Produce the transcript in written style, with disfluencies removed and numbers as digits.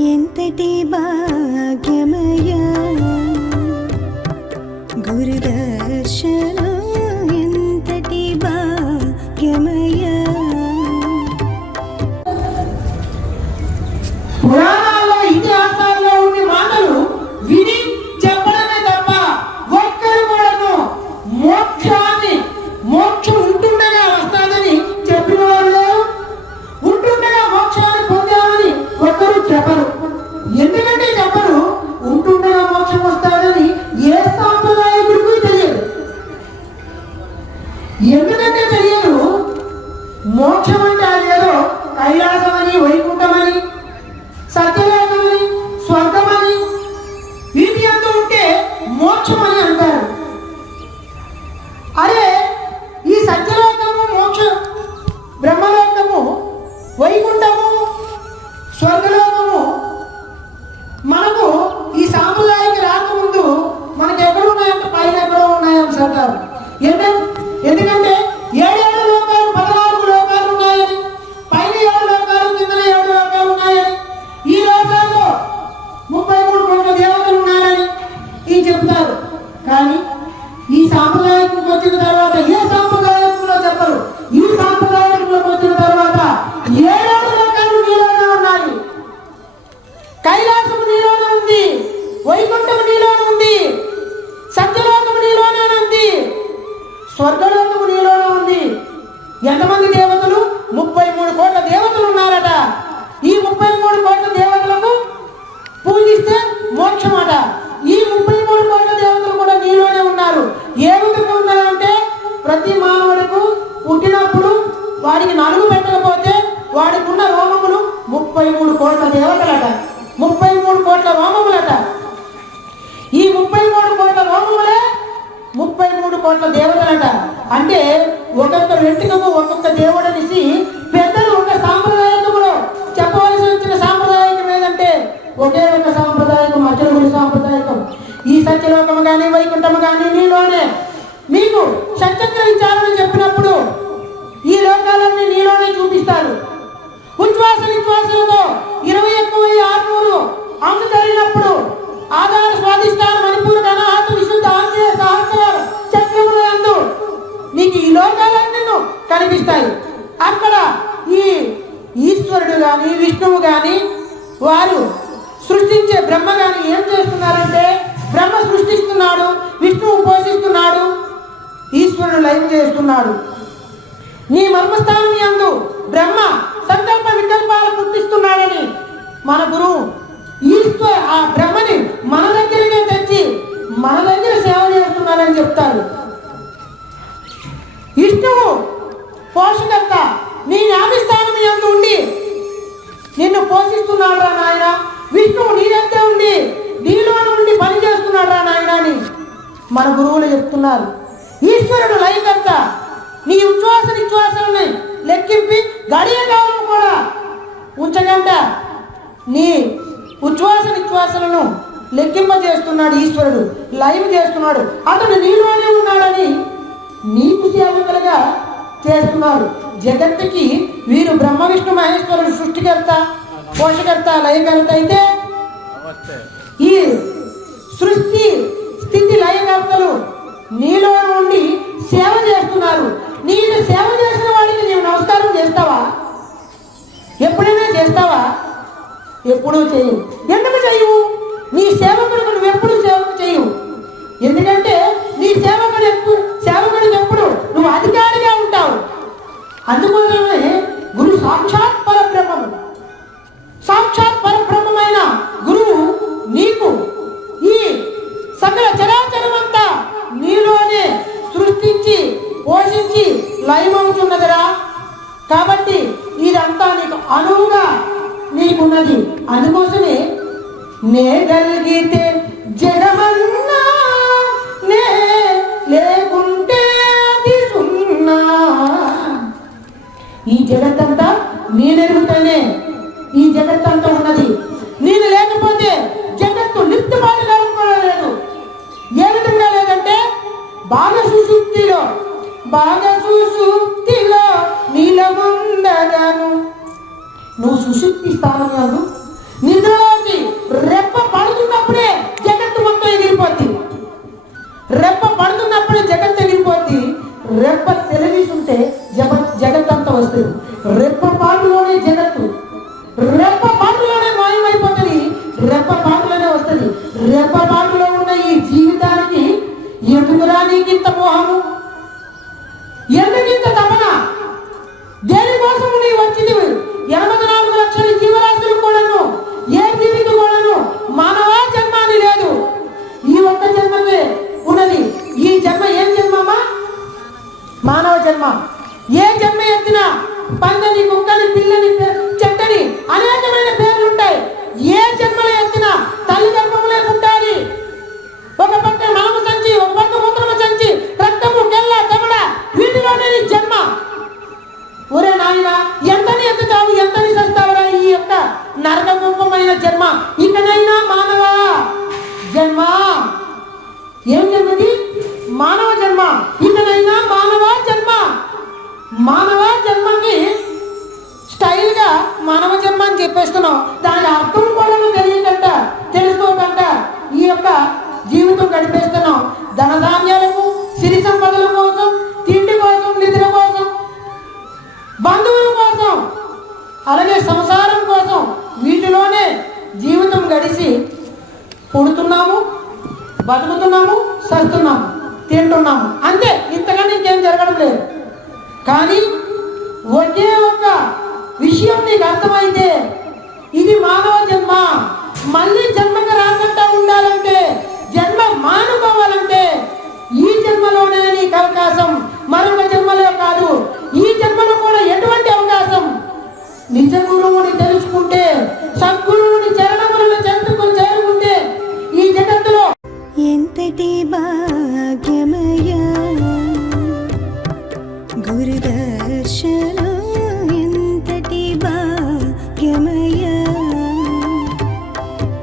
ఎంతటి భాగ్యమయా గురుదర్శనం ఎంతటి భాగ్యమయా. పురాణాల్లో ఇతిహాసాల్లో ఉండే మాటలు విని చెప్పడమే తప్ప ఒక్కరు కూడాను మోక్షం ఉంటుండగా వస్తాదని చెప్పిన వాళ్ళు లేరు, ఉంటుండగా మోక్షాన్ని పొందామని ఒక్కరు చెప్పరు. ఎందుకంటే చెప్పరు, ఉంటుండగా మోక్షం వస్తాడని ఏ సాంప్రదాయకుడికి తెలియదు. ఎందుకంటే తెలియదు, మోక్షం అంటే అదేదో కైలాసమని, వైకుంఠమని, సత్యలోకమని, స్వర్గమని వీటి అంతా ఉంటే మోక్షమని అంటారు. అరే ఈ సత్యలోకము, మోక్ష బ్రహ్మలోకము, వైకుంఠము, స్వర్గలోకము మనకు ఈ సాంప్రదాయకి రాకముందు మనకు ఎక్కడ ఉన్నాయంటే పైన ఎక్కడో ఉన్నాయని చెప్తారు. ఎందుకంటే 7 లోకాలు, 14 లోకాలు ఉన్నాయని, పైన 7 లోకాలు, కింద 7 లోకాలు ఉన్నాయని, ఈ లోకాల్లో 33 కోట్ల దేవతలు ఉన్నారని ఈ చెప్తారు. కానీ ఈ సాంప్రదాయంలోకి వచ్చిన తర్వాత ఏ సాంప్రదాయంలో చెప్పరు. ఈ సాంప్రదాయంలోకి వచ్చిన తర్వాత 7 లోకాలు నీలోనే ఉన్నాయి. కైలాసము నీలోనే ఉంది, వైకుంఠము నీలోనే ఉంది, సత్యలోకము నీలోనే ఉంది, స్వర్గలోకము నీలోనే ఉంది. ఎంతమంది దేవతలు? 33 కోట్ల దేవతలు ఉన్నారట. ఈ 33 కోట్ల దేవతలకు పూజిస్తే మోక్షమట. ఈ 33 కోట్ల దేవతలు కూడా నీలోనే ఉన్నారు. ఏ విధంగా ఉన్నారంటే, ప్రతి మానవుడికి పుట్టినప్పుడు వాడికి నలుగు పెట్టకపోతే వాడికి ఉన్న రోమములు 33 కోట్ల దేవతలట, 33 కోట్ల రోమములట. ఈ 33 కోట్ల రోమములే 33 కోట్ల దేవతలట. అంటే ఒక్కొక్క వెంట్రుకకు ఒక్కొక్క దేవుడు అనేసి పెద్దలు ఒక సాంప్రదాయకులు చెప్పవలసి వచ్చిన సాంప్రదాయకం ఏదంటే ఒకే ఒక సాంప్రదాయకం, అచలగుడి సాంప్రదాయకం. ఈ సత్యలోకము కానీ, వైకుంఠము కానీ నీలోనే. మీకు సత్యత్వ విచారణ చెప్పినప్పుడు ఈ లోకాలన్నీ నీలోనే చూపిస్తారు. ఉచ్ఛ్వాస నిశ్వాసలతో 21,600 అంశ జరిగినప్పుడు ఆధార స్వాధిష్టాన మణిపూర్ గణాహత విశుద్ధ ఆంజనేయ సహస్రాలు చక్రములందు నీకు ఈ లోకాలన్నీ కనిపిస్తాయి. అక్కడ ఈ ఈశ్వరుడు కానీ, విష్ణువు కానీ, వారు సృష్టించే బ్రహ్మ కానీ ఏం చేస్తున్నారంటే, బ్రహ్మ సృష్టిస్తున్నాడు, విష్ణువు పోషిస్తున్నాడు, ఈశ్వరుడు లయం చేస్తున్నాడు. నీ మర్మస్థానం యందు బ్రహ్మ సంకల్ప వికల్పాలు పుట్టిస్తున్నాడని మన గురువు ఆ బ్రహ్మని మన దగ్గరనే తెచ్చి మన దగ్గర సేవ చేస్తున్నాడని చెప్తారు. విష్ణువు పోషకర్త నీ జ్ఞానస్థానం యందు ఉండి నిన్ను పోషిస్తున్నాడు రా నాయన. విష్ణువు నీ దగ్గర ఉండి నీలో నుండి పని చేస్తున్నాడు రా నాయన అని మన గురువులు చెప్తున్నారు. ఈశ్వరుడు లయకర్త. నీ ఉచ్ఛ్వాస నిశ్వాసాలని లెక్కింపి గడియ కాలం కూడా ఉంచగంట నీ ఉచ్ఛ్వాస నిశ్వాసాలను లెక్కింపజేస్తున్నాడు ఈశ్వరుడు, లయం చేస్తున్నాడు. అతడు నీలోనే ఉన్నాడని నీకు సేవకులుగా చేస్తున్నారు. జగత్తుకి వీరు బ్రహ్మ విష్ణు మహేశ్వరుడు సృష్టికర్త, పోషకర్త, లయకర్త అయితే ఈ సృష్టి స్థితి లయకర్తలు నీలో నుండి సేవ చేస్తున్నారు. నేను సేవ చేసిన వాడికి నీవు నమస్కారం చేస్తావా? ఎప్పుడైనా చేస్తావా? ఎప్పుడూ చేయవు. ఎందుకు చేయవు? నీ సేవకుడికి నువ్వు ఎప్పుడు సేవకు చేయవు. ఎందుకంటే నీ సేవకుడికి ఎప్పుడు నువ్వు అధికారిగా ఉంటావు. అందుకోసమే గురు సాక్షాత్ పరబ్రహ్మము, సాక్షాత్ పరబ్రహ్మమైన గురువు నీకు ఈ సకల చరాచరమంతా నీలోనే సృష్టించి పోషించి లయమవుతున్నదిరా. కాబట్టి ఇదంతా నీకు అనువుగా నీకున్నది. అందుకోసమే నే గలిగితే జగమన్నా, నే లేకుంటే అది సున్నా. ఈ జగత్తంతా నేనెరుగుతానే ఈ జగత్తంతా ఉన్నది. నేను లేకపోతే జగత్తు లిప్తపాటు కలుపుకోలేదు. ఏ విధంగా లేదంటే బాగా సుశుక్తిలో నీలముందగాను నువ్వు సుశుక్తి స్థానం నిద్ర అయిపోతుంది. రెప్పపాటులో ఉన్న ఈ జీవితానికి ఎందుకురా నీకింత మోహము, ఎందుకింత తపన? దేనికోసము నీ వచ్చింది? 84 లక్షల జీవరాశులు కూడాను, ఏ జీవితం కూడాను మానవ జన్మ అని లేదు. ఈ ఒక్క జన్మకే ఉన్నది. ఈ జన్మ ఏం జన్మమ్మా? మానవ జన్మ. ఏ జన్మ ఎత్తినా పందని, కుక్కని, పిల్లని, చెట్టని అనేకమైన పేర్లు ఉంటాయి. ఏ జన్మలో ఎత్తినా తల్లి గర్భములే పుట్టాలి. ఒక పక్క మలము సంచి, ఒక పక్క మూత్రము సంచి, రక్తము, కెల్ల, తమడ, వీటిలోనే నీ జన్మ. ఒరే నాయన, ఎంతని ఎత్తుతావు, ఎంతని సస్తావురా ఈ యొక్క నరకరూపమైన జన్మ. ఇకనైనా మానవ జన్మ. ఏం జన్మది? మానవ జన్మ. ఇకనైనా మానవ జన్మ. మానవ జన్మకి స్టైల్గా మానవ జన్మ అని చెప్పేస్తున్నాం. దాని అర్థం కూడా తెలియకంట, తెలుసుకోకంట ఈ యొక్క జీవితం గడిపేస్తున్నాం. ధనధాన్యాలకు, సిరి సంపదల కోసం, తిండి కోసం, నిద్ర కోసం, బంధువుల కోసం, అలాగే సంసారం కోసం వీటిలోనే జీవితం గడిచి పుడుతున్నాము, బతుకుతున్నాము, సస్తున్నాము, తింటున్నాము. అంతే, ఇంతకన్నా ఇంకేం జరగడం లేదు. కానీ ఒకే ఒక్క విషయం నీకు అర్థమైతే, ఇది మానవ జన్మ. మళ్ళీ జన్మకు రాకుండా ఉండాలంటే, జన్మ మానుకోవాలంటే ఈ జన్మలోనే నీకు అవకాశం, మరొక జన్మలో కాదు. ఈ జన్మలో కూడా ఎటువంటి అవకాశం? నిజ గురువుని తెలుసుకుంటే, సద్గురువుని చరణములను చేరుకుంటే ఈ జగత్తులో ఎంతటి